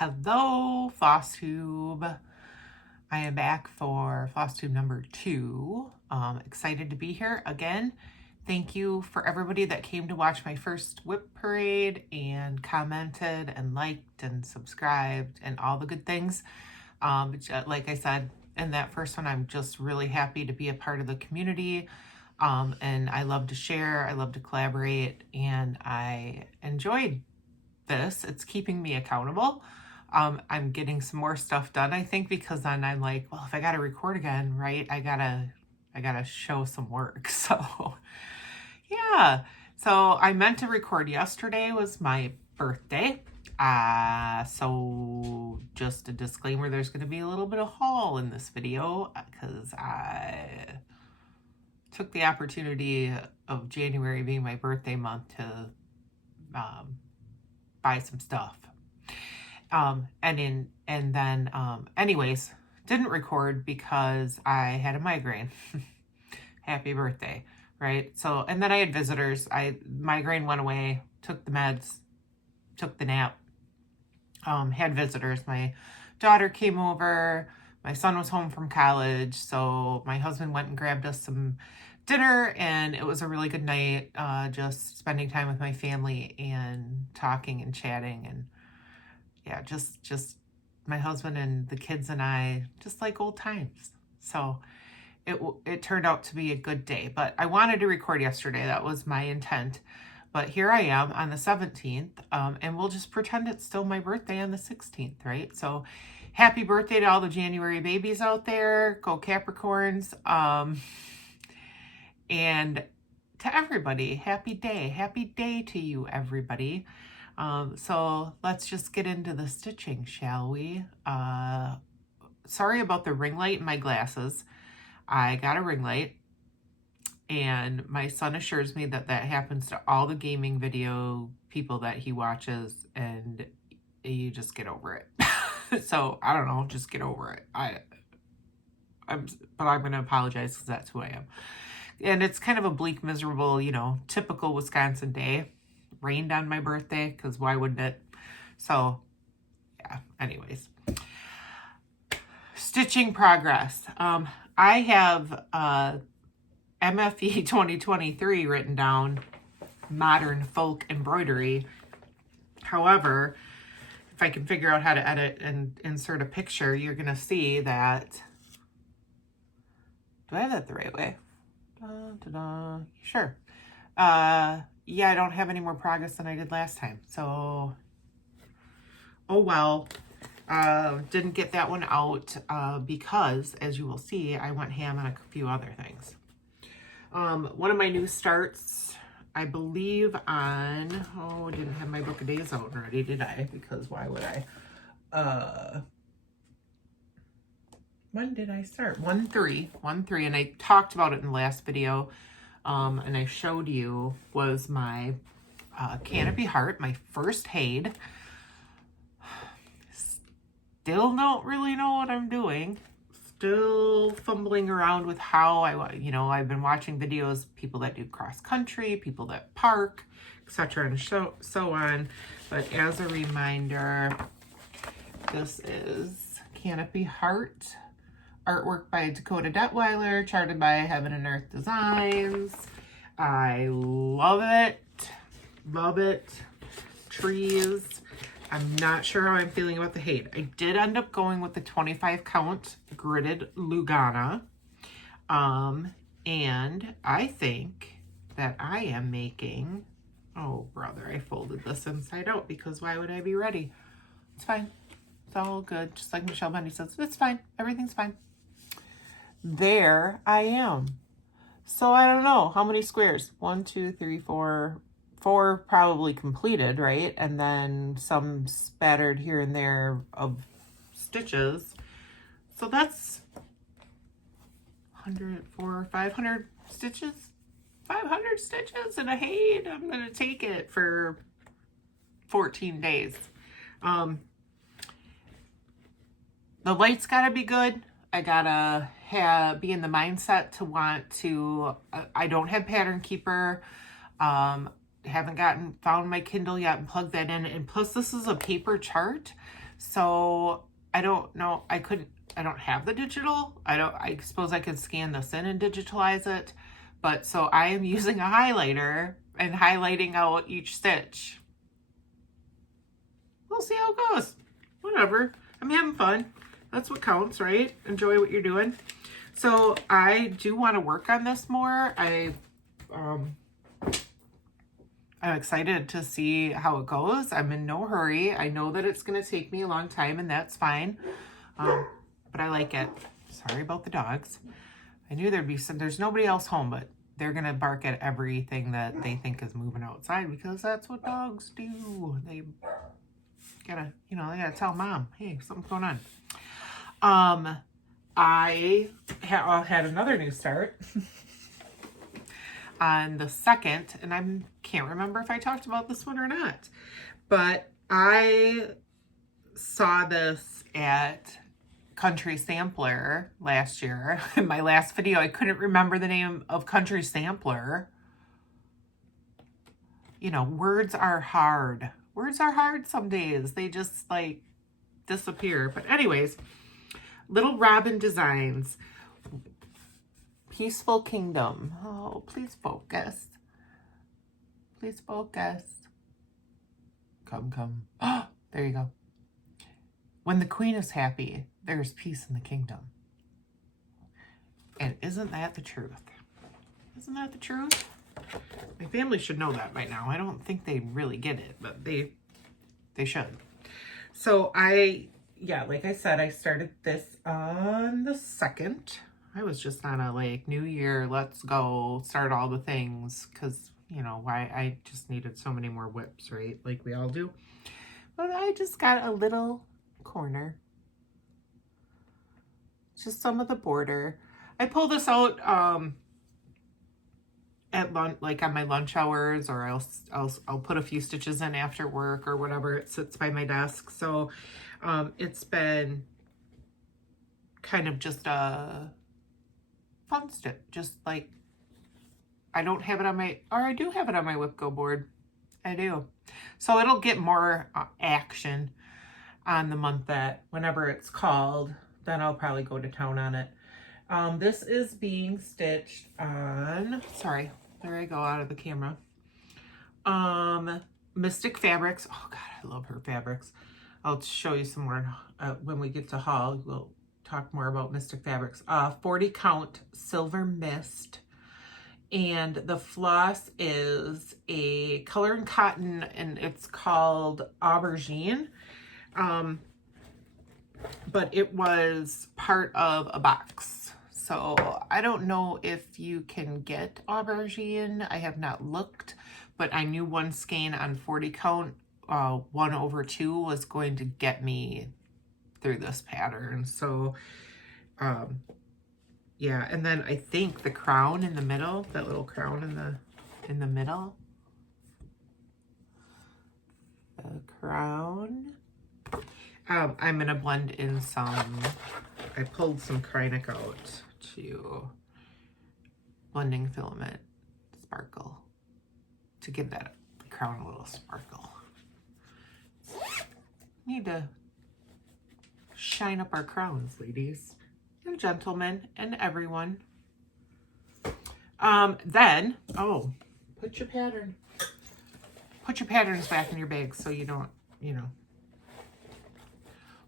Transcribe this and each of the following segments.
Hello, FlossTube. I am back for FlossTube number 2. Excited to be here again. Thank you for everybody that came to watch my first whip parade and commented and liked and subscribed and all the good things. Like I said in that first one, I'm just really happy to be a part of the community. And I love to share, I love to collaborate, and I enjoyed this. It's keeping me accountable. I'm getting some more stuff done, I think, because then I'm like, well, if I got to record again, right, I gotta show some work. So yeah, so I meant to record yesterday, was my birthday. So just a disclaimer, there's going to be a little bit of haul in this video because I took the opportunity of January being my birthday month to buy some stuff. Anyways, didn't record because I had a migraine. Happy birthday, right? So, and then I had visitors. Migraine went away, took the meds, took the nap, had visitors. My daughter came over, my son was home from college, so my husband went and grabbed us some dinner, and it was a really good night, just spending time with my family and talking and chatting, and yeah, just my husband and the kids and I, just like old times. So it turned out to be a good day, but I wanted to record yesterday. That was my intent. But here I am on the 17th, and we'll just pretend it's still my birthday on the 16th, right? So happy birthday to all the January babies out there. Go Capricorns. And to everybody, happy day. Happy day to you, everybody. So let's just get into the stitching, shall we? Sorry about the ring light in my glasses. I got a ring light, and my son assures me that that happens to all the gaming video people that he watches, and you just get over it. So I don't know, just get over it. But I'm going to apologize because that's who I am. And it's kind of a bleak, miserable, typical Wisconsin day. Rained on my birthday, because why wouldn't it? So yeah, anyways. Stitching progress. I have MFE 2023 written down, modern folk embroidery. However, if I can figure out how to edit and insert a picture, you're going to see that. Do I have that the right way? Sure. Yeah, I don't have any more progress than I did last time. So, oh well. Didn't get that one out because, as you will see, I went ham on a few other things. One of my new starts, I believe on, I didn't have my book of days out already, did I? Because why would I? When did I start? 1/3, and I talked about it in the last video, and I showed you was my Canopy Heart, my first Haid. Still don't really know what I'm doing. Still fumbling around with how I've been watching videos, people that do cross country, people that park, etc. and so on. But as a reminder, this is Canopy Heart, artwork by Dakota Detweiler, charted by Heaven and Earth Designs. I love it. Love it. Trees. I'm not sure how I'm feeling about the Haid. I did end up going with the 25 count gridded Lugana. And I think that I am making, oh brother, I folded this inside out because why would I be ready? It's fine. It's all good. Just like Michelle Bundy says, it's fine. Everything's fine. There I am. So I don't know how many squares. 1, 2, 3, 4 probably completed, right? And then some spattered here and there of stitches. So that's 100, 400, 500 stitches. 500 stitches in a Haid. I'm going to take it for 14 days. The light's got to be good. I gotta be in the mindset to want to, I don't have Pattern Keeper. Haven't found my Kindle yet and plugged that in. And plus this is a paper chart. So I don't know. I don't have the digital. I suppose I could scan this in and digitalize it. But so I am using a highlighter and highlighting out each stitch. We'll see how it goes. Whatever. I'm having fun. That's what counts, right? Enjoy what you're doing. So I do want to work on this more. I'm excited to see how it goes. I'm in no hurry. I know that it's going to take me a long time, and that's fine. But I like it. Sorry about the dogs. I knew there'd be there's nobody else home, but they're going to bark at everything that they think is moving outside because that's what dogs do. They gotta, they gotta tell mom, hey, something's going on. I had another new start on the 2nd, and I can't remember if I talked about this one or not, but I saw this at Country Sampler last year. In my last video, I couldn't remember the name of Country Sampler. Words are hard. Words are hard some days. They just like disappear. But anyways, Little Robin Designs. Peaceful Kingdom. Oh, please focus. Please focus. Come. Oh, there you go. When the queen is happy, there's peace in the kingdom. And isn't that the truth? Isn't that the truth? My family should know that by now. I don't think they really get it, but they should. So like I said, I started this on the 2nd. I was just on a New Year, let's go start all the things, because why I just needed so many more whips, right? Like we all do. But I just got a little corner, just some of the border. I pull this out at lunch, like on my lunch hours, or I'll put a few stitches in after work or whatever. It sits by my desk. So it's been kind of just a fun stitch, just like I don't have it on my, or I do have it on my Whip Go board. I do. So it'll get more action on the month that whenever it's called, then I'll probably go to town on it. This is being stitched on, sorry, there I go out of the camera. Mystic Fabrics. Oh God, I love her fabrics. I'll show you some more when we get to haul. We'll talk more about Mystic Fabrics. 40 count Silver Mist. And the floss is a color and cotton, and it's called Aubergine. But it was part of a box. So I don't know if you can get Aubergine. I have not looked, but I knew one skein on 40 count, 1/2 was going to get me through this pattern. So, yeah, and then I think the crown in the middle, that little crown in the middle, the crown. I'm gonna blend in some. I pulled some Kreinik out to blending filament sparkle to give that crown a little sparkle. Need to shine up our crowns, ladies and gentlemen and everyone. Then, put your patterns back in your bag so you don't,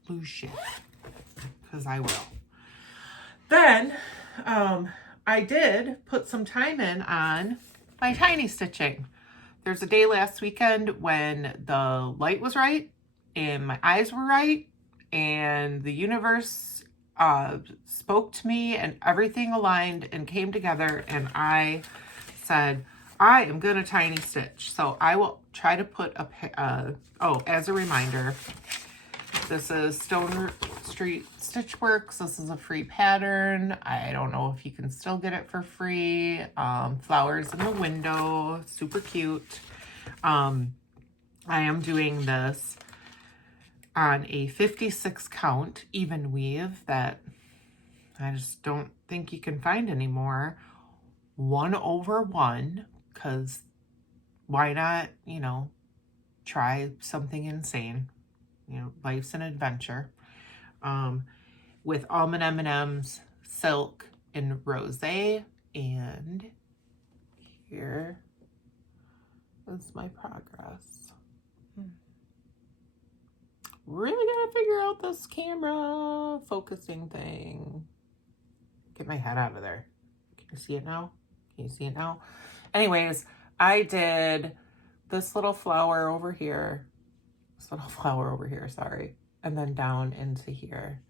lose shit, because I will. Then, I did put some time in on my tiny stitching. There's a day last weekend when the light was right and my eyes were right and the universe spoke to me and everything aligned and came together, and I said, I am gonna tiny stitch. So I will try to put as a reminder, this is Stone Street Stitchworks. This is a free pattern. I don't know if you can still get it for free. Flowers in the window, super cute. I am doing this on a 56 count even weave that I just don't think you can find anymore. 1/1, because why not, try something insane. life's an adventure. With almond M&Ms, silk, and rosé. And here is my progress. Really gotta figure out this camera focusing thing. Get my head out of there. Can you see it now? Can you see it now? Anyways, I did this little flower over here. Sorry. And then down into here.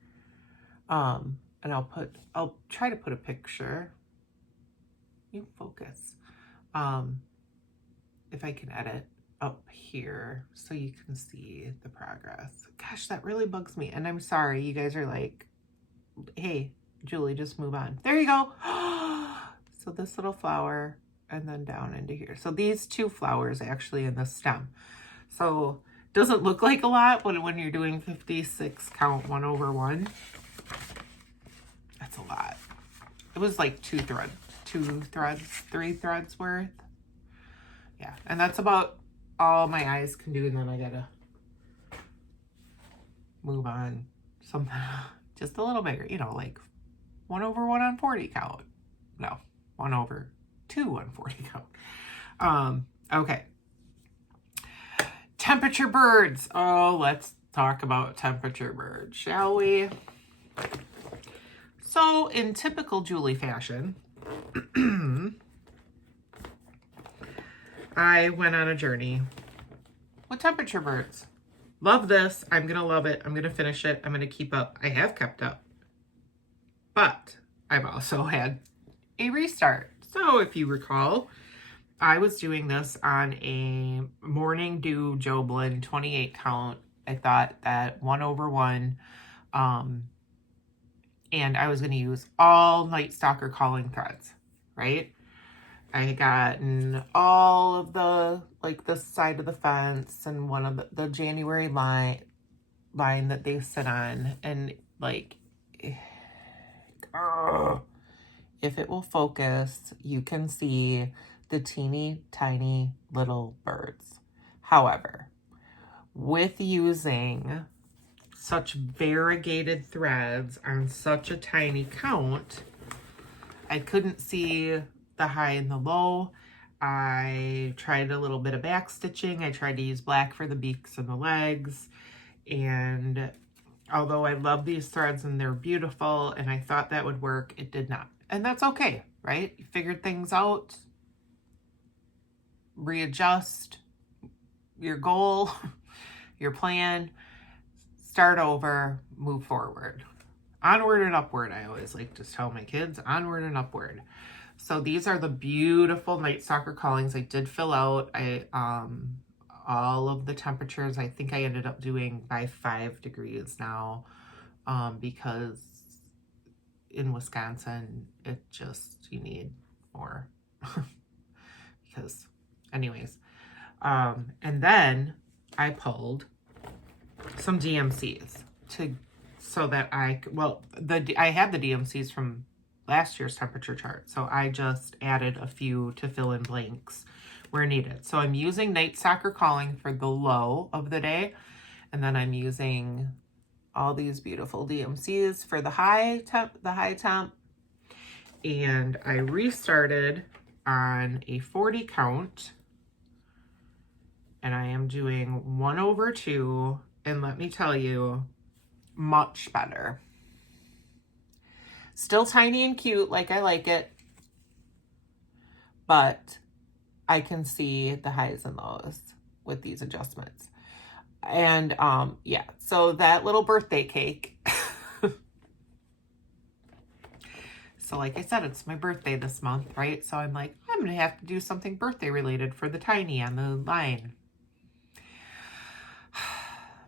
And I'll try to put a picture. You focus. If I can edit up here so you can see the progress. Gosh, that really bugs me. And I'm sorry, you guys are like, hey, Julie, just move on. There you go. So this little flower and then down into here. So these 2 flowers actually in the stem. So doesn't look like a lot, but when you're doing 56 count 1/1, that's a lot. It was like 3 threads worth. Yeah, and that's about all my eyes can do, and then I gotta move on. Something just a little bigger, like 1/1 on 40 count. No, 1/2 on 40 count. Okay. Temperature birds. Oh, let's talk about temperature birds, shall we? So, in typical Julie fashion, I went on a journey with temperature birds. Love this. I'm going to love it. I'm going to finish it. I'm going to keep up. I have kept up. But I've also had a restart. So, if you recall, I was doing this on a Morning Dew Joblin 28 count. I thought that 1/1, and I was going to use all Night Stalker calling threads, right? I had gotten all of the, this side of the fence and one of the January line that they sit on. And if it will focus, you can see the teeny tiny little birds. However, with using such variegated threads on such a tiny count, I couldn't see the high and the low. I tried a little bit of back stitching. I tried to use black for the beaks and the legs. And although I love these threads and they're beautiful and I thought that would work, it did not. And that's okay, right? You figured things out, readjust your goal, your plan, start over, move forward. Onward and upward, I always like to tell my kids, onward and upward. So these are the beautiful Night Stalker callings. I did fill out all of the temperatures. I think I ended up doing by 5 degrees now, because in Wisconsin, you need more. Because anyways, and then I pulled some DMCs so that I had the DMCs from last year's temperature chart. So I just added a few to fill in blanks where needed. So I'm using Night Stalker calling for the low of the day. And then I'm using all these beautiful DMCs for the high temp. And I restarted on a 40 count. And I am doing 1/2. And let me tell you, much better. Still tiny and cute like I like it, but I can see the highs and lows with these adjustments. And yeah, so that little birthday cake. So like I said, it's my birthday this month, right? So I'm like, I'm going to have to do something birthday related for the tiny on the line.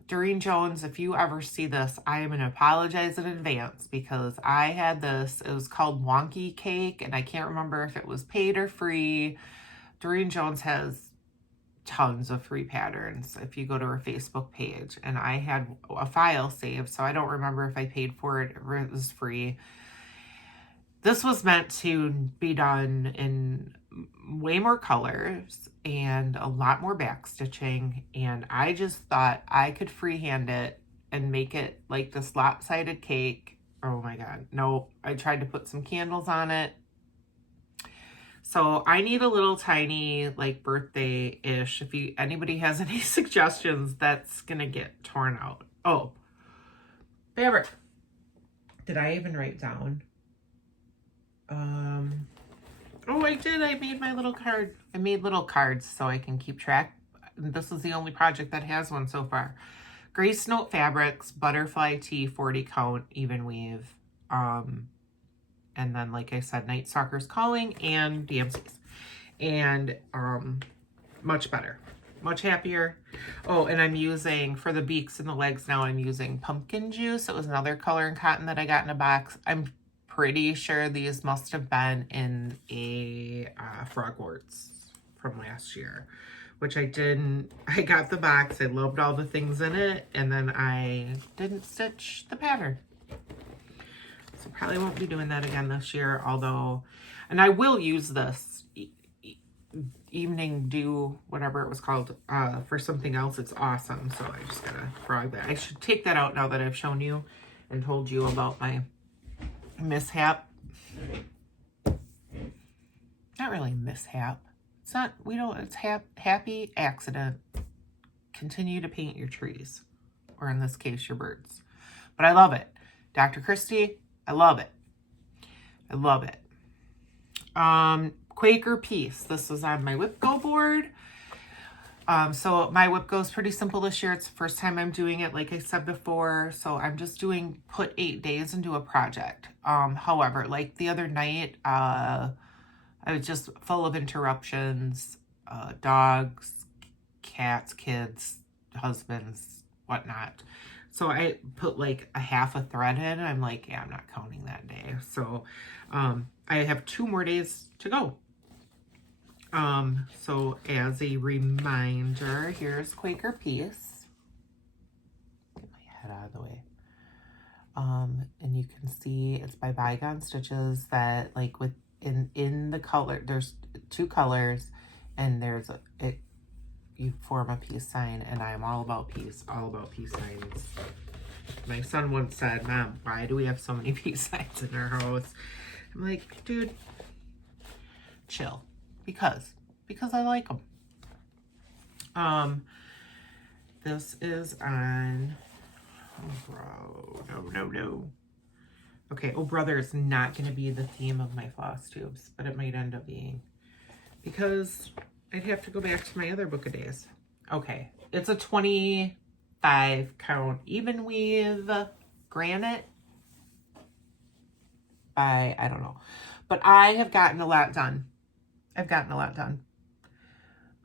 Doreen Jones, if you ever see this, I am going to apologize in advance because I had this. It was called Wonky Cake, and I can't remember if it was paid or free. Doreen Jones has tons of free patterns if you go to her Facebook page, and I had a file saved, so I don't remember if I paid for it or it was free. This was meant to be done in way more colors and a lot more back stitching, and I just thought I could freehand it and make it like this lopsided cake. Oh my god, no, I tried to put some candles on it. So I need a little tiny like birthday-ish. If anybody has any suggestions, that's gonna get torn out. Oh, fabric. Did I even write down? Oh, I did. I made my little card. I made little cards so I can keep track. This is the only project that has one so far. Grace Note Fabrics, Butterfly Tee, 40 count, even weave. And then, like I said, Night Stalker's Calling and DMC's. And much better. Much happier. Oh, and I'm using, for the beaks and the legs now, I'm using pumpkin juice. It was another color and cotton that I got in a box. I'm pretty sure these must have been in a Frogwarts from last year, which I didn't. I got the box. I loved all the things in it, and then I didn't stitch the pattern. So probably won't be doing that again this year, although, and I will use this evening dew, whatever it was called, for something else. It's awesome. So I just gotta frog that. I should take that out now that I've shown you and told you about my mishap. Not really mishap. It's not, we don't, it's happy accident. Continue to paint your trees, or in this case, your birds. But I love it. Dr. Christie, I love it. I love it. Quaker Peace. This was on my WIPGO board. So my WIPGO is pretty simple this year. It's the first time I'm doing it, like I said before. So I'm just doing, put 8 days into a project. However, like the other night, I was just full of interruptions, dogs, cats, kids, husbands, whatnot. So I put like a half a thread in. I'm like, yeah, I'm not counting that day. So I have 2 more days to go. So as a reminder, here's Quaker Peace. Get my head out of the way. And you can see it's by Bygone Stitches, that like in the color, there's 2 colors, and there's you form a peace sign, and I am all about peace signs. My son once said, Mom, why do we have so many peace signs in our house? I'm like, dude, chill. Because I like them. This is on, oh bro, no. Okay, oh brother is not going to be the theme of my floss tubes, but it might end up being, because I'd have to go back to my other book of days. Okay, it's a 25 count even weave granite by, I don't know, but I have gotten a lot done. I've gotten a lot done.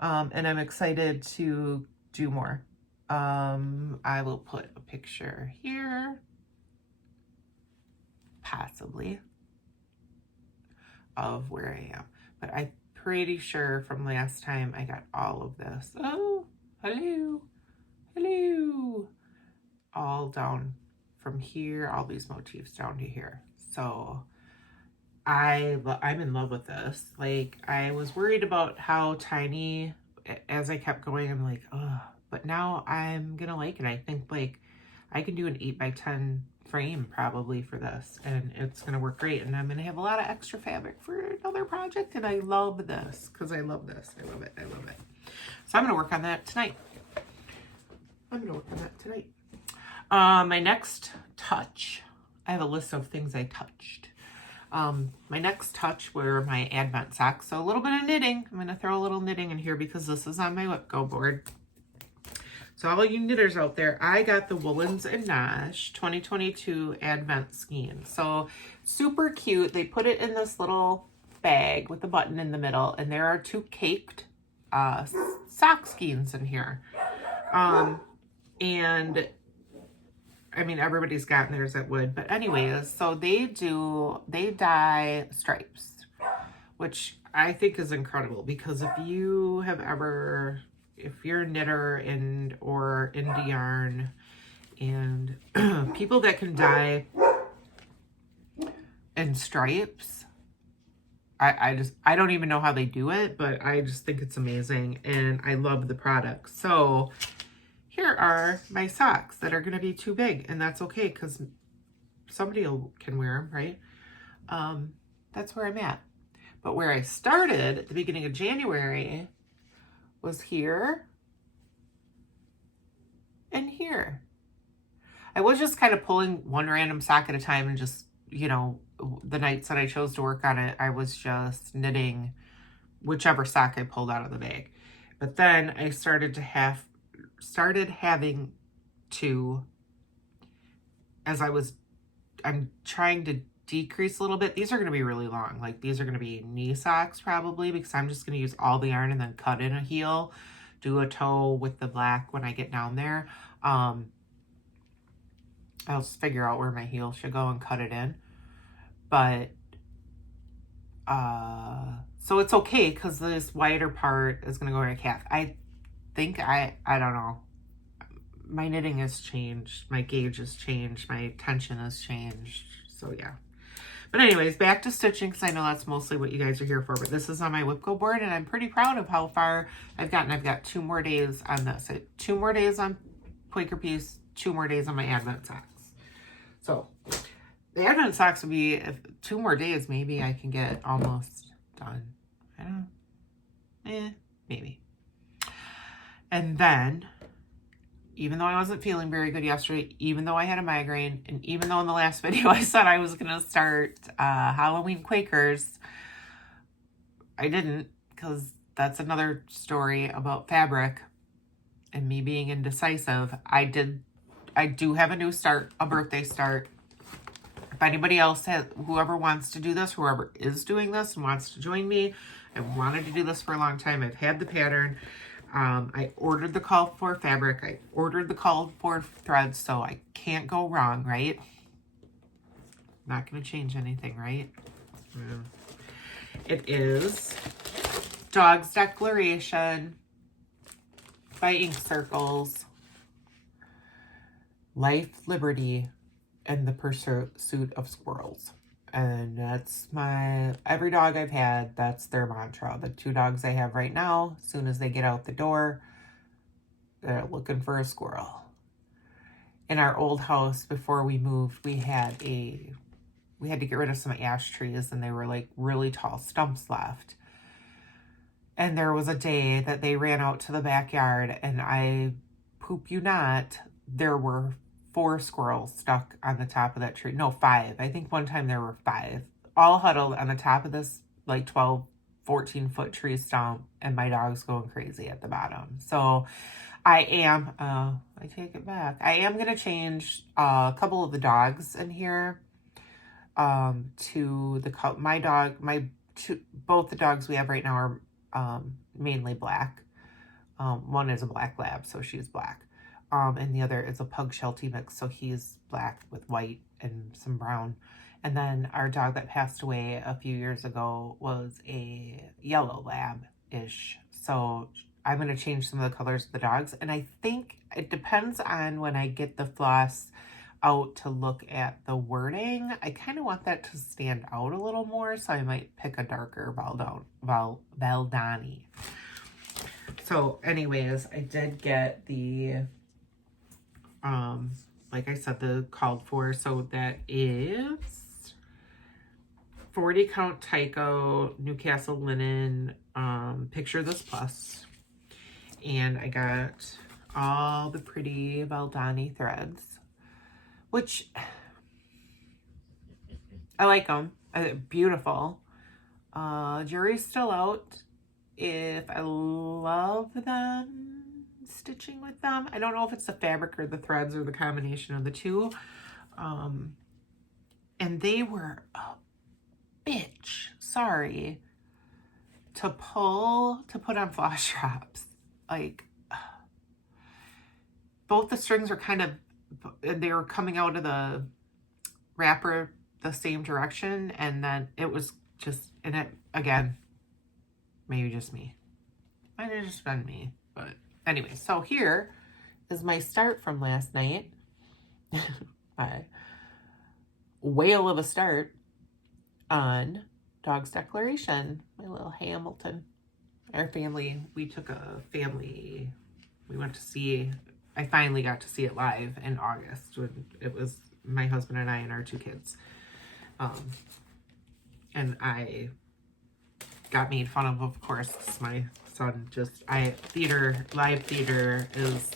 And I'm excited to do more. I will put a picture here, possibly, of where I am. But I'm pretty sure from last time I got all of this. Oh, hello. Hello. All down from here, all these motifs down to here. So I'm in love with this. Like, I was worried about how tiny, as I kept going, I'm like, oh, but now I'm gonna like it. I think like I can do an 8x10 frame probably for this, and it's gonna work great. And I'm gonna have a lot of extra fabric for another project, and I love this because I love this. I love it. I love it. So I'm gonna work on that tonight. My next touch, I have a list of things I touched. My next touch were my Advent socks. So a little bit of knitting. I'm going to throw a little knitting in here because this is on my WIPGO board. So all you knitters out there, I got the Woolens and Nosh 2022 Advent skein. So super cute. They put it in this little bag with a button in the middle, and there are 2 caked sock skeins in here. And I mean, everybody's gotten theirs that would, but anyways, so they dye stripes, which I think is incredible, because if you have ever, if you're a knitter or indie yarn, and people that can dye in stripes, I don't even know how they do it, but I just think it's amazing and I love the product. So here are my socks that are going to be too big, and that's okay because somebody can wear them, right? That's where I'm at. But where I started at the beginning of January was here and here. I was just kind of pulling one random sock at a time and just, you know, the nights that I chose to work on it, I was just knitting whichever sock I pulled out of the bag. But then I started having to, as I'm trying to decrease a little bit. These are going to be really long. Like these are going to be knee socks probably, because I'm just going to use all the yarn and then cut in a heel, do a toe with the black when I get down there. I'll just figure out where my heel should go and cut it in. But, so it's okay because this wider part is going to go in a calf. I think I don't know. My knitting has changed. My gauge has changed. My tension has changed. So yeah. But anyways, back to stitching because I know that's mostly what you guys are here for. But this is on my Whipco board and I'm pretty proud of how far I've gotten. I've got 2 more days on this. 2 more days on Quaker Peace, 2 more days on my Advent socks. So the Advent socks would be, if 2 more days, maybe I can get almost done. I don't know. Maybe. And then, even though I wasn't feeling very good yesterday, even though I had a migraine, and even though in the last video I said I was going to start Halloween Quakers, I didn't, because that's another story about fabric and me being indecisive. I do have a new start, a birthday start. If anybody else has, whoever wants to do this, whoever is doing this and wants to join me, I've wanted to do this for a long time. I've had the pattern. I ordered the called for fabric. I ordered the called for threads, so I can't go wrong, right? Not going to change anything, right? It is Dog's Declaration by Ink Circles, Life, Liberty, and the Pursuit of Squirrels. And that's every dog I've had, that's their mantra. The 2 dogs I have right now, as soon as they get out the door, they're looking for a squirrel. In our old house, before we moved, we had to get rid of some ash trees, and they were like really tall stumps left. And there was a day that they ran out to the backyard, and I poop you not, there were 4 squirrels stuck on the top of that tree. No, 5. I think one time there were 5. All huddled on the top of this like 12, 14-foot tree stump, and my dog's going crazy at the bottom. So I take it back. I am going to change a couple of the dogs in here to both the dogs we have right now are mainly black. One is a black lab, so she's black. And the other is a pug Sheltie mix, so he's black with white and some brown. And then our dog that passed away a few years ago was a yellow lab-ish. So I'm going to change some of the colors of the dogs. And I think it depends on when I get the floss out to look at the wording. I kind of want that to stand out a little more, so I might pick a darker Valdani. So anyways, I did get the like I said, the called for, so that is 40 count Tyco Newcastle linen, picture this plus, and I got all the pretty Valdani threads, which I like them. Beautiful. Jury's still out if I love them stitching with them. I don't know if it's the fabric or the threads or the combination of the two. And they were a bitch, sorry, to put on floss drops. Like, both the strings were kind of, they were coming out of the wrapper the same direction, and then it was just, and it, again, maybe just me. Might have just been me, but anyway, so here is my start from last night. My whale of a start on Dog's Declaration, my little Hamilton. Our family, we took a family, we went to see, I finally got to see it live in August when it was my husband and I and our 2 kids. And I got made fun of course. My son just, live theater is,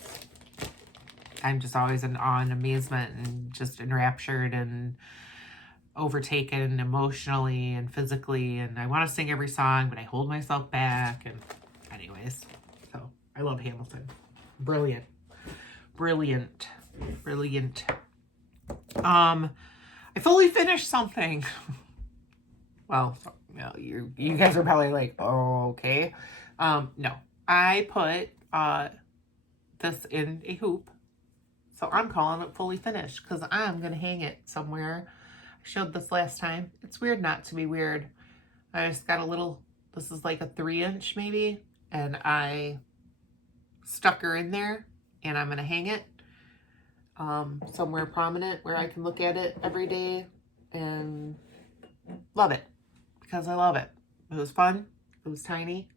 I'm just always in awe and amazement and just enraptured and overtaken emotionally and physically, and I want to sing every song, but I hold myself back. And anyways, so I love Hamilton. Brilliant. Brilliant. Brilliant. I fully finished something. Well, you guys are probably like, oh, okay. No, I put this in a hoop, so I'm calling it fully finished because I'm gonna hang it somewhere. I showed this last time. It's weird not to be weird. I just got a little, this is like a 3-inch maybe, and I stuck her in there, and I'm gonna hang it somewhere prominent where I can look at it every day and love it, because I love it. It was fun. It was tiny.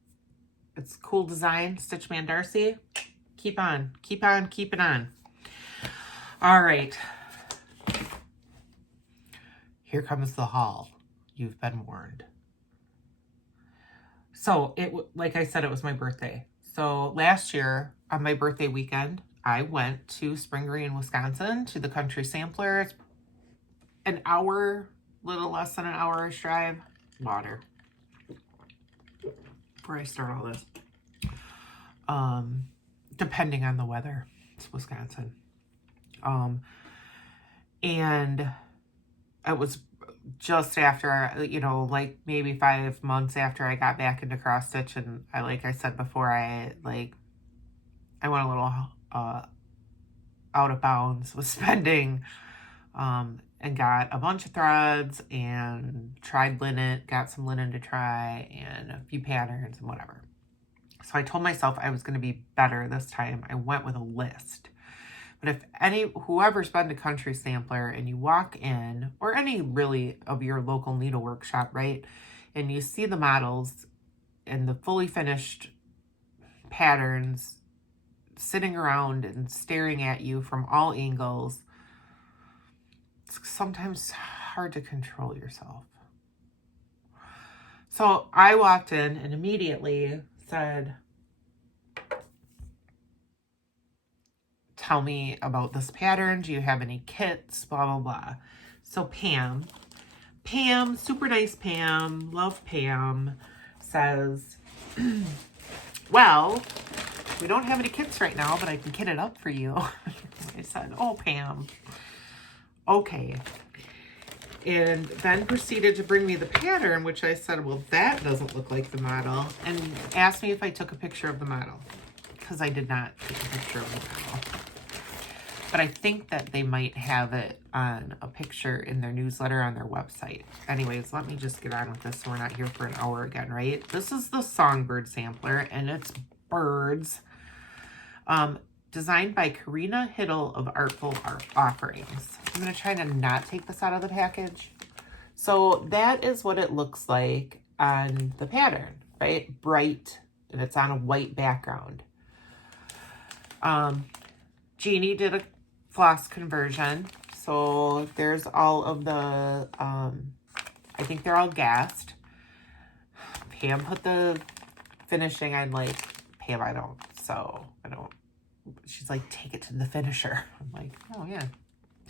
It's cool design. Stitchman Darcy. Keep on. Keep on. Keep it on. All right. Here comes the haul. You've been warned. So, like I said, it was my birthday. So, last year, on my birthday weekend, I went to Spring Green, Wisconsin, to the Country Sampler. It's an hour, little less than an hour-ish drive. Water. Before I start all this. Depending on the weather. It's Wisconsin. And it was just after, like maybe 5 months after I got back into cross stitch, and like I said before, I went a little out of bounds with spending, and got a bunch of threads and tried linen, got some linen to try and a few patterns and whatever. So I told myself I was going to be better this time. I went with a list. But if whoever's been to Country Sampler and you walk in, or any really of your local needlework shop, right, and you see the models and the fully finished patterns sitting around and staring at you from all angles, it's sometimes hard to control yourself. So I walked in and immediately said, tell me about this pattern. Do you have any kits? Blah, blah, blah. So Pam, super nice Pam, love Pam, says, well, we don't have any kits right now, but I can kit it up for you. I said, oh, Pam, okay. And then proceeded to bring me the pattern, which I said, well, that doesn't look like the model, and asked me if I took a picture of the model, because I did not take a picture of the model. But I think that they might have it on a picture in their newsletter on their website. Anyways, let me just get on with this so we're not here for an hour again, right? This is the Songbird Sampler, and it's birds. Designed by Karina Hiddle of Artful Offerings. I'm going to try to not take this out of the package. So that is what it looks like on the pattern, right? Bright, and it's on a white background. Jeannie did a floss conversion. So there's all of the, I think they're all gassed. Pam put the finishing. I'm like, Pam, I don't. She's like, take it to the finisher. I'm like, oh yeah,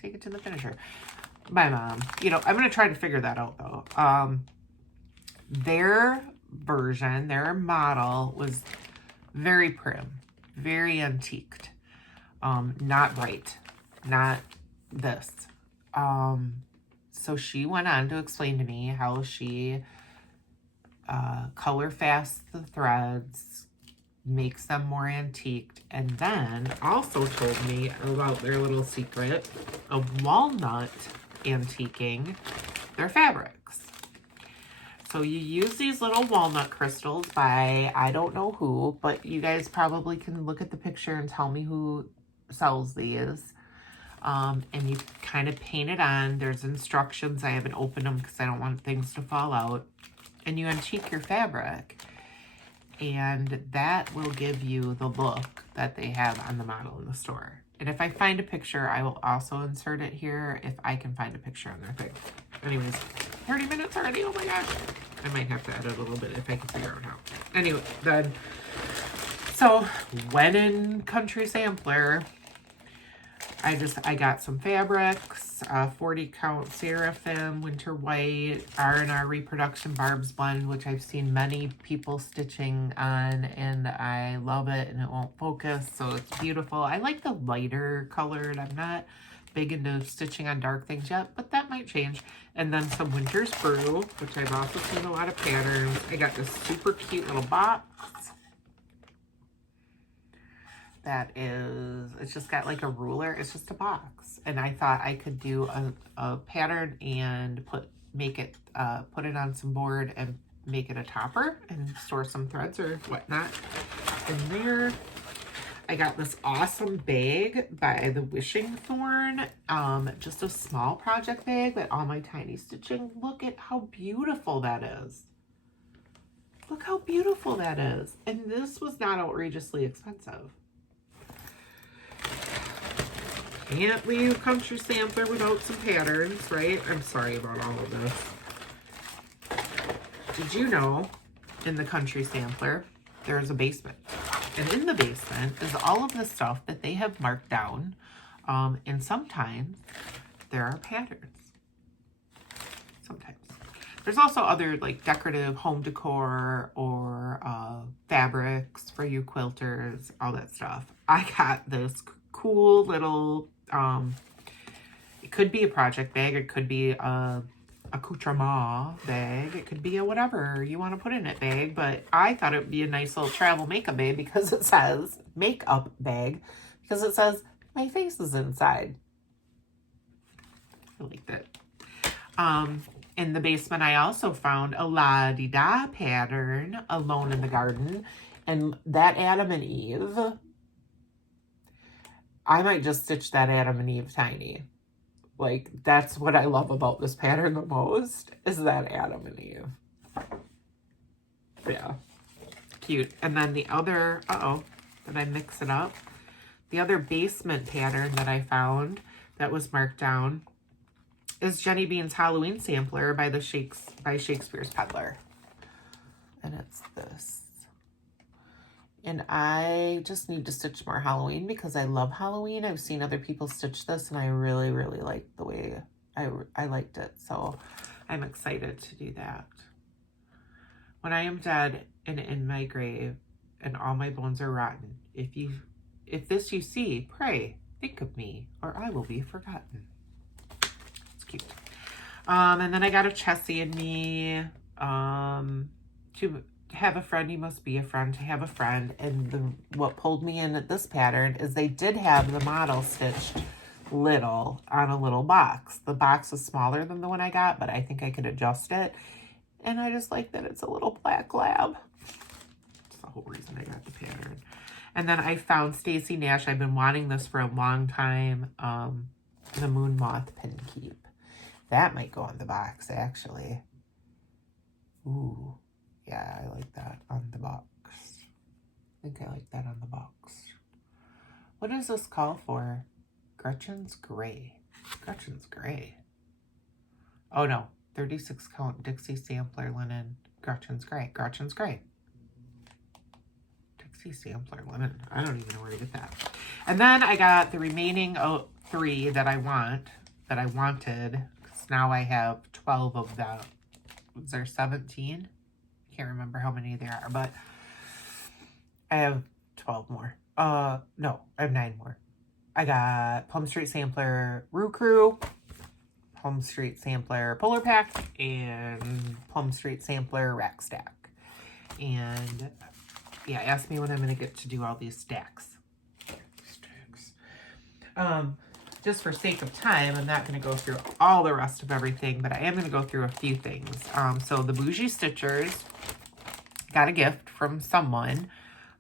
take it to the finisher. My mom, I'm going to try to figure that out though. Their version, their model was very prim, very antiqued. Not bright, not this. So she went on to explain to me how she color fasts the threads, makes them more antiqued, and then also told me about their little secret of walnut antiquing their fabrics. So you use these little walnut crystals by, I don't know who, but you guys probably can look at the picture and tell me who sells these. And you kind of paint it on. There's instructions. I haven't opened them because I don't want things to fall out. And you antique your fabric. And that will give you the look that they have on the model in the store. And if I find a picture, I will also insert it here if I can find a picture on their thing. Anyways, 30 minutes already. Oh my gosh. I might have to edit a little bit if I can figure out how. Anyway, then, so when in Country Sampler, I got some fabrics, 40 count Seraphim, Winter White, R&R Reproduction Barb's Blend, which I've seen many people stitching on, and I love it, and it won't focus, so it's beautiful. I like the lighter colored. I'm not big into stitching on dark things yet, but that might change. And then some Winter's Brew, which I've also seen a lot of patterns. I got this super cute little box. That is, it's just got like a ruler. It's just a box. And I thought I could do a pattern and put it on some board and make it a topper and store some threads or whatnot in there. I got this awesome bag by the Wishing Thorn. Just a small project bag that all my tiny stitching. Look at how beautiful that is. Look how beautiful that is. And this was not outrageously expensive. Can't leave Country Sampler without some patterns, right? I'm sorry about all of this. Did you know in the Country Sampler, there's a basement? And in the basement is all of the stuff that they have marked down. And sometimes there are patterns. Sometimes. There's also other like decorative home decor or fabrics for you quilters, all that stuff. I got this cool little, it could be a project bag, it could be a accoutrement bag, it could be a whatever you want to put in it bag, but I thought it would be a nice little travel makeup bag because it says makeup bag, because it says my face is inside. I like that. In the basement, I also found a La-Di-Da pattern, Alone in the Garden, and that Adam and Eve, I might just stitch that Adam and Eve tiny. Like, that's what I love about this pattern the most, is that Adam and Eve. Yeah. Cute. And then the other, did I mix it up? The other basement pattern that I found that was marked down is Jenny Bean's Halloween Sampler by Shakespeare's Peddler. And it's this. And I just need to stitch more Halloween because I love Halloween. I've seen other people stitch this and I really, really liked the way I liked it. So I'm excited to do that. When I am dead and in my grave and all my bones are rotten, if this you see, pray, think of me, or I will be forgotten. It's cute. And then I got a Chessie and Me, to have a friend, you must be a friend to have a friend. And what pulled me in at this pattern is they did have the model stitched little on a little box. The box is smaller than the one I got, but I think I could adjust it. And I just like that it's a little black lab. That's the whole reason I got the pattern. And then I found Stacy Nash. I've been wanting this for a long time. The Moon Moth Pin Keep. That might go on the box, actually. Ooh. Yeah, I like that on the box. I think I like that on the box. What does this call for? Gretchen's Gray. Gretchen's Gray. Oh no, 36 count Dixie Sampler Linen. Gretchen's Gray. Gretchen's Gray. Dixie Sampler Linen. I don't even know where to get that. And then I got the remaining 3 that I wanted. Because now I have 12 of them. Was there 17? Can't remember how many there are, but I have 12 more. No, I have 9 more. I got Plum Street Sampler Roo Crew, Plum Street Sampler Polar Pack, and Plum Street Sampler Rack Stack. And yeah, ask me when I'm going to get to do all these stacks. Just for sake of time, I'm not going to go through all the rest of everything, but I am going to go through a few things. So the Bougie Stitchers got a gift from someone,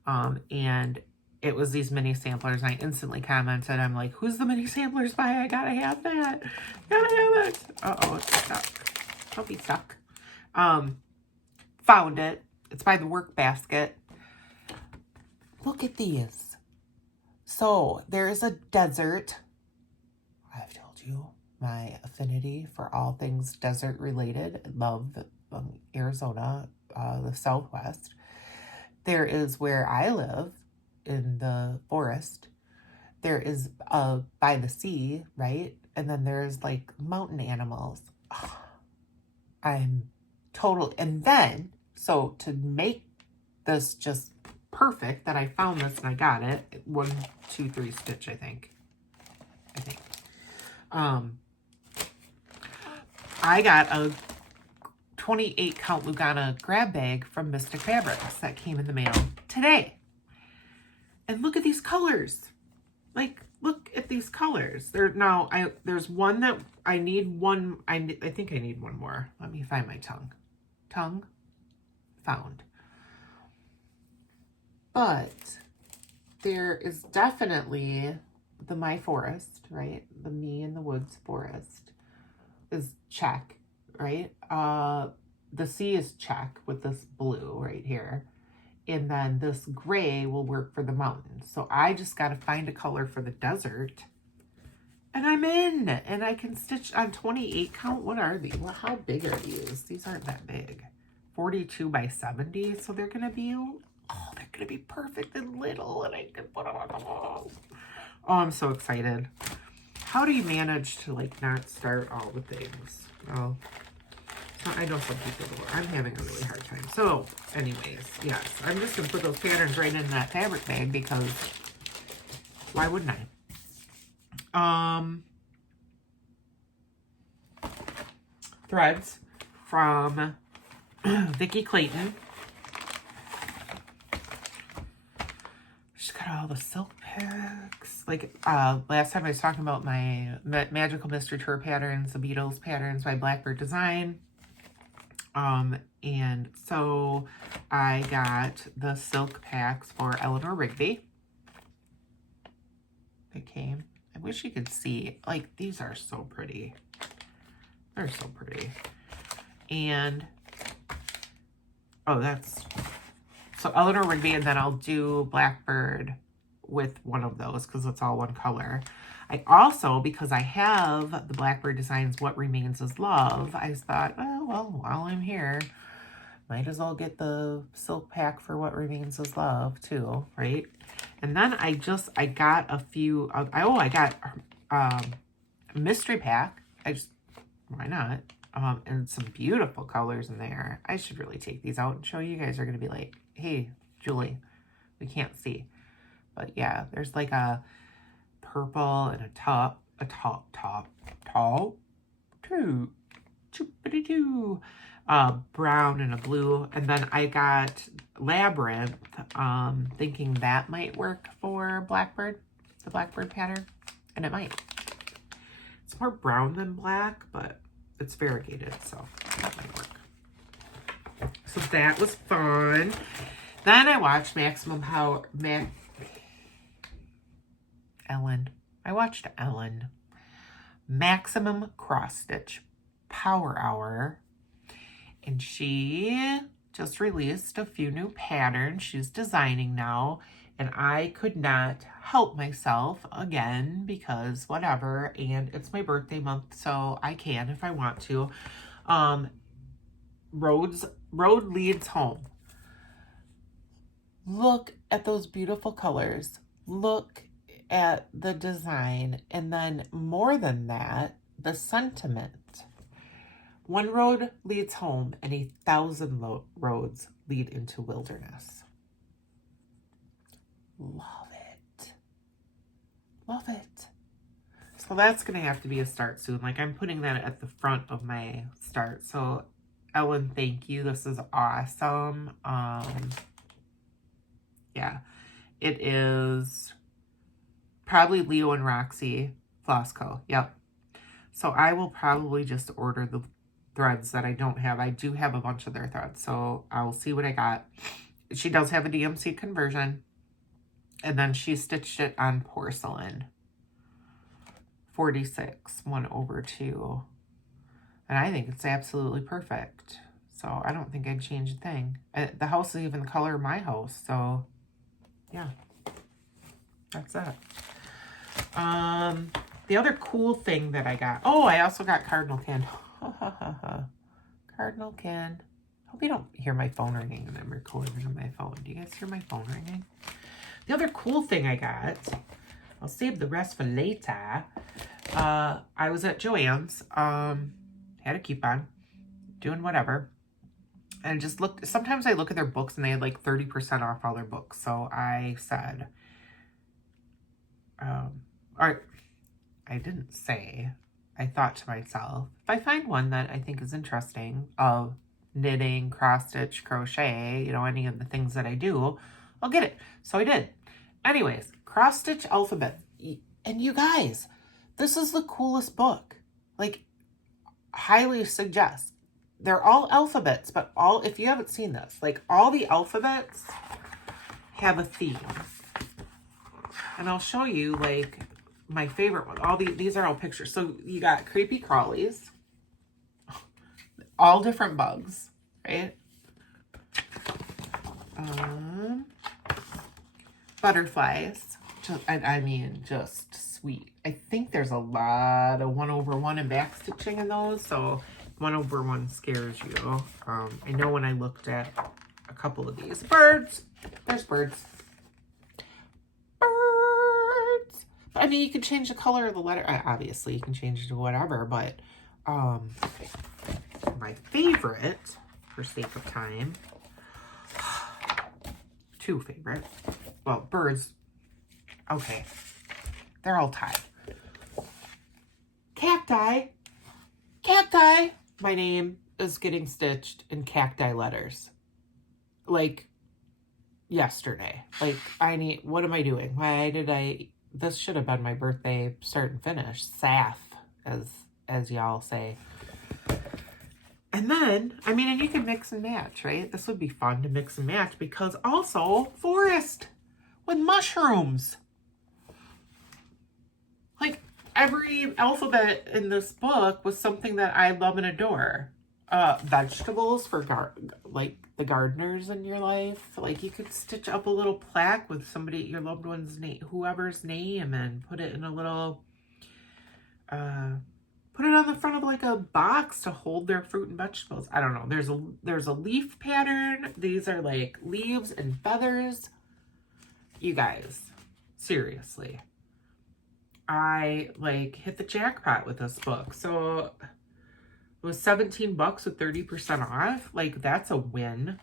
and it was these mini samplers, and I instantly commented, I'm like, who's the mini samplers by? I gotta have that. Gotta have it. Uh-oh, it's stuck. Don't be stuck. Found it. It's by the Work Basket. Look at these. So there is a desert. I've told you my affinity for all things desert related. I love Arizona, the Southwest. There is where I live in the forest. There is by the sea, right? And then there's like mountain animals. Oh, I'm total. And then, so to make this just perfect, that I found this and I got it. 1, 2, 3 stitch, I think. I got a 28 count Lugana grab bag from Mystic Fabrics that came in the mail today. And look at these colors. Like, look at these colors. There's one that I need one. I think I need one more. Let me find my tongue. Tongue found. But there is definitely the My Forest, right? The Me in the Woods Forest is check, right? The sea is check with this blue right here. And then this gray will work for the mountains. So I just got to find a color for the desert. And I'm in. And I can stitch on 28 count. What are these? Well, how big are these? These aren't that big. 42 by 70. So they're going to be, they're going to be perfect and little. And I can put them on the wall. Oh, I'm so excited. How do you manage to like not start all the things? Oh, so I know some people do. I'm having a really hard time. So anyways, yes, I'm just going to put those patterns right in that fabric bag because why wouldn't I? Threads from Vicki Clayton. She's got all the silk packs. Like last time I was talking about my Magical Mystery Tour patterns, the Beatles patterns by Blackbird Design. And so I got the silk packs for Eleanor Rigby. They came. I wish you could see. Like, these are so pretty. They're so pretty. And, oh, that's, so Eleanor Rigby, and then I'll do Blackbird with one of those because it's all one color. I also, because I have the Blackbird Designs What Remains Is Love, I thought, oh, well, while I'm here, might as well get the silk pack for What Remains Is Love too, right? And then I got a few, I got a mystery pack. Why not? And some beautiful colors in there. I should really take these out and show you. You guys are going to be like, hey, Julie, we can't see. But yeah, there's like a purple and a taupe, brown and a blue. And then I got Labyrinth, thinking that might work for Blackbird, the Blackbird pattern. And it might. It's more brown than black, but it's variegated, so that might work. So that was fun. Then I watched Maximum Power, Ellen. I watched Ellen. Maximum Cross Stitch Power Hour. And she just released a few new patterns she's designing now. And I could not help myself again because whatever. And it's my birthday month, so I can if I want to. Road Leads Home. Look at those beautiful colors. Look at the design. And then more than that, the sentiment. One road leads home and 1,000 roads lead into wilderness. Love it. Love it. So that's going to have to be a start soon. Like, I'm putting that at the front of my start. So, Ellen, thank you. This is awesome. Yeah. It is probably Leo and Roxy Flossco. Yep. So, I will probably just order the threads that I don't have. I do have a bunch of their threads. So, I will see what I got. She does have a DMC conversion. And then she stitched it on porcelain. 46, 1/2. And I think it's absolutely perfect. So I don't think I'd change a thing. The house is even the color of my house. So yeah, that's that. The other cool thing that I got. Oh, I also got Cardinal Ken. Cardinal Ken. Hope you don't hear my phone ringing when I'm recording on my phone. Do you guys hear my phone ringing? The other cool thing I got, I'll save the rest for later. I was at Joann's, had a coupon, doing whatever, and just looked. Sometimes I look at their books and they had like 30% off all their books. So I said, or I didn't say, I thought to myself, if I find one that I think is interesting of knitting, cross stitch, crochet, you know, any of the things that I do, I'll get it. So I did. Anyways, cross stitch alphabet. And you guys, this is the coolest book. Like, highly suggest. They're all alphabets, but all, if you haven't seen this, like all the alphabets have a theme. And I'll show you like my favorite one. All these are all pictures. So you got creepy crawlies, all different bugs, right? Butterflies. I mean, just sweet. I think there's a lot of 1/1 and back stitching in those, so 1/1 scares you. I know when I looked at a couple of these. Birds. There's birds. Birds. I mean, you can change the color of the letter. Obviously, you can change it to whatever, but my favorite, for sake of time, two favorite. Well, birds. Okay. They're all tied. Cacti. Cacti. My name is getting stitched in cacti letters. Like, yesterday. Like, what am I doing? Why did this should have been my birthday start and finish. Saf, as y'all say. And then, I mean, and you can mix and match, right? This would be fun to mix and match because also forest with mushrooms. Like, every alphabet in this book was something that I love and adore. Vegetables for like the gardeners in your life. Like, you could stitch up a little plaque with somebody, your loved one's name, whoever's name, and put it in a little, put it on the front of like a box to hold their fruit and vegetables. I don't know. There's a leaf pattern. These are like leaves and feathers. You guys, seriously. I like hit the jackpot with this book. So it was $17 with 30% off. Like, that's a win.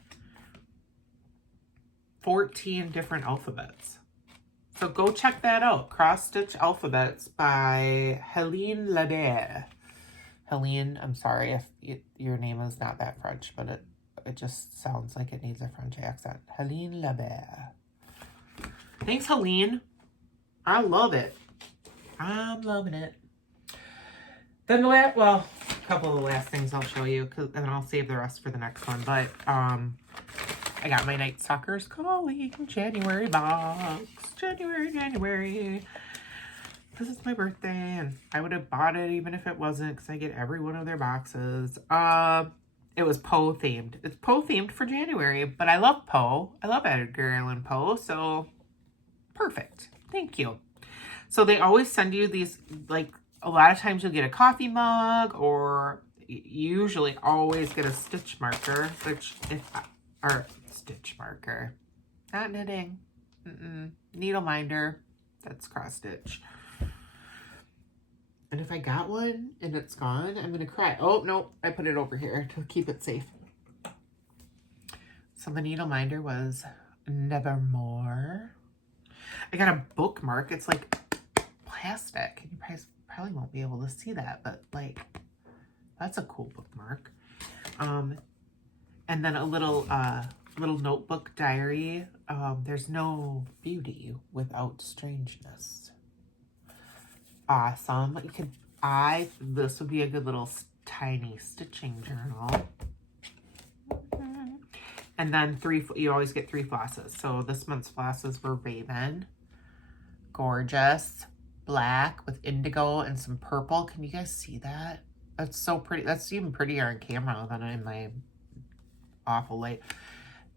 14 different alphabets. So go check that out. Cross Stitch Alphabets by Helene Lebert. Helene, I'm sorry if your name is not that French, but it just sounds like it needs a French accent. Helene Lebert. Thanks, Helene. I love it. I'm loving it. Then a couple of the last things I'll show you, and then I'll save the rest for the next one. But I got my Night Suckers Calling January box. January. This is my birthday, and I would have bought it even if it wasn't, because I get every one of their boxes. It was Poe themed. It's Poe themed for January, but I love Poe. I love Edgar Allan Poe, so perfect. Thank you. So they always send you these, like, a lot of times you'll get a coffee mug, or usually always get a stitch marker, stitch marker. Not knitting. Needle minder. That's cross stitch. And if I got one and it's gone, I'm going to cry. Oh, no, I put it over here to keep it safe. So the needle minder was Nevermore. I got a bookmark. It's like plastic. You probably won't be able to see that, but like, that's a cool bookmark. And then a little notebook diary. There's no beauty without strangeness. Awesome. This would be a good little tiny stitching journal. And then you always get 3 flosses. So this month's flosses were Raven, gorgeous, black with indigo and some purple. Can you guys see that? That's so pretty. That's even prettier on camera than in my awful light.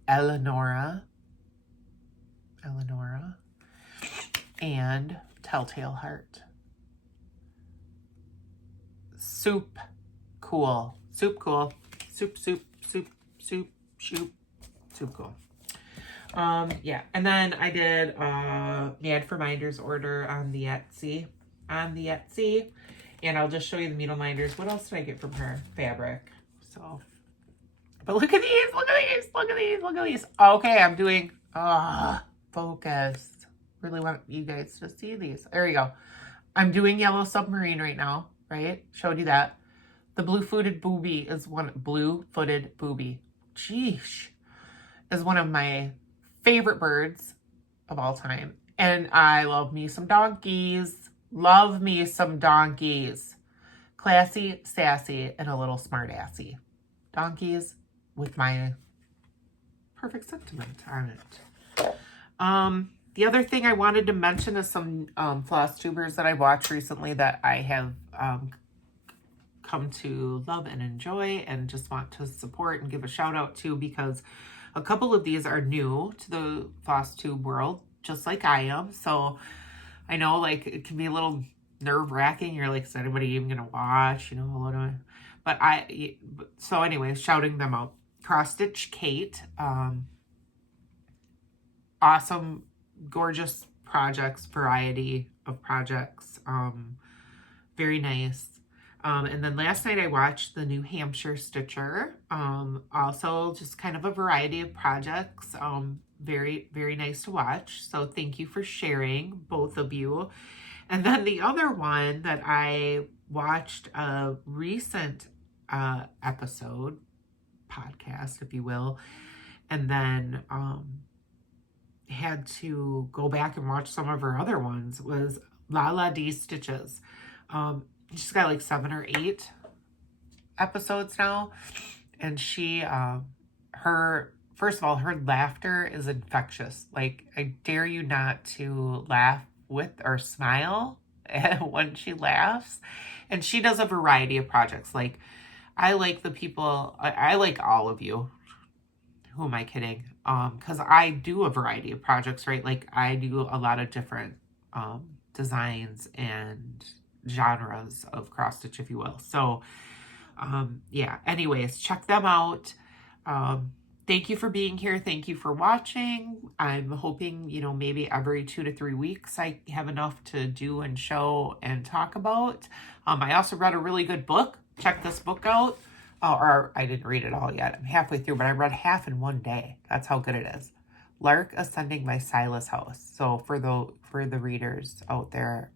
Eleonora, and Telltale Heart. Soup cool. Soup cool. Yeah, and then I did Mad for Minders order on the Etsy. And I'll just show you the needle minders. What else did I get from her? Fabric. So, but look at these. Okay, I'm doing focus. Really want you guys to see these. There you go. I'm doing Yellow Submarine right now, right? Showed you that. The blue-footed booby is one is one of my favorite birds of all time. And I love me some donkeys. Love me some donkeys. Classy, sassy, and a little smart-assy. Donkeys with my perfect sentiment on it. The other thing I wanted to mention is some floss tubers that I watched recently that I have come to love and enjoy and just want to support and give a shout out to, because a couple of these are new to the floss tube world, just like I am. So I know, like, it can be a little nerve-wracking. You're like, is anybody even gonna watch? You know, but so anyways, shouting them out. Cross Stitch Kate, awesome, gorgeous projects, variety of projects, very nice. And then last night I watched the New Hampshire Stitcher, also just kind of a variety of projects, very, very nice to watch. So thank you for sharing, both of you. And then the other one that I watched a recent episode, podcast, if you will, and then had to go back and watch some of her other ones, was Lala D Stitches. She's got like 7 or 8 episodes now, and she first of all, her laughter is infectious. Like, I dare you not to laugh with or smile when she laughs. And she does a variety of projects. Like, I like the people, I like all of you. Who am I kidding? Because I do a variety of projects, right? Like, I do a lot of different designs and genres of cross stitch, if you will. So, yeah, anyways, check them out. Thank you for being here. Thank you for watching. I'm hoping, you know, maybe every 2 to 3 weeks I have enough to do and show and talk about. I also read a really good book. Check this book out. Or I didn't read it all yet. I'm halfway through, but I read half in one day. That's how good it is. Lark Ascending by Silas House. So for the readers out there,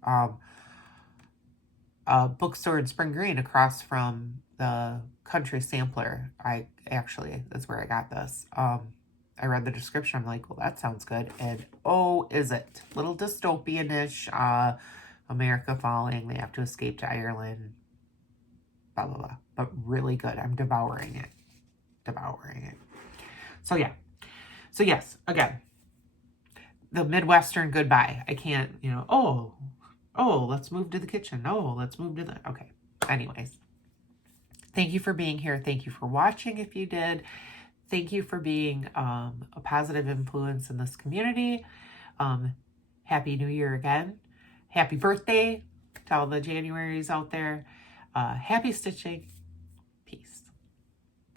bookstore in Spring Green across from the Country Sampler. That's where I got this. I read the description. I'm like, well, that sounds good. And oh, is it? Little dystopian-ish, America falling. They have to escape to Ireland. Blah, blah, blah. But really good. I'm devouring it. So, yeah. So, yes, again, the Midwestern goodbye. I can't, you know, oh, let's move to the kitchen. Oh, let's move to the, okay. Anyways, thank you for being here. Thank you for watching if you did. Thank you for being a positive influence in this community. Happy New Year again. Happy birthday to all the Januaries out there. Happy stitching.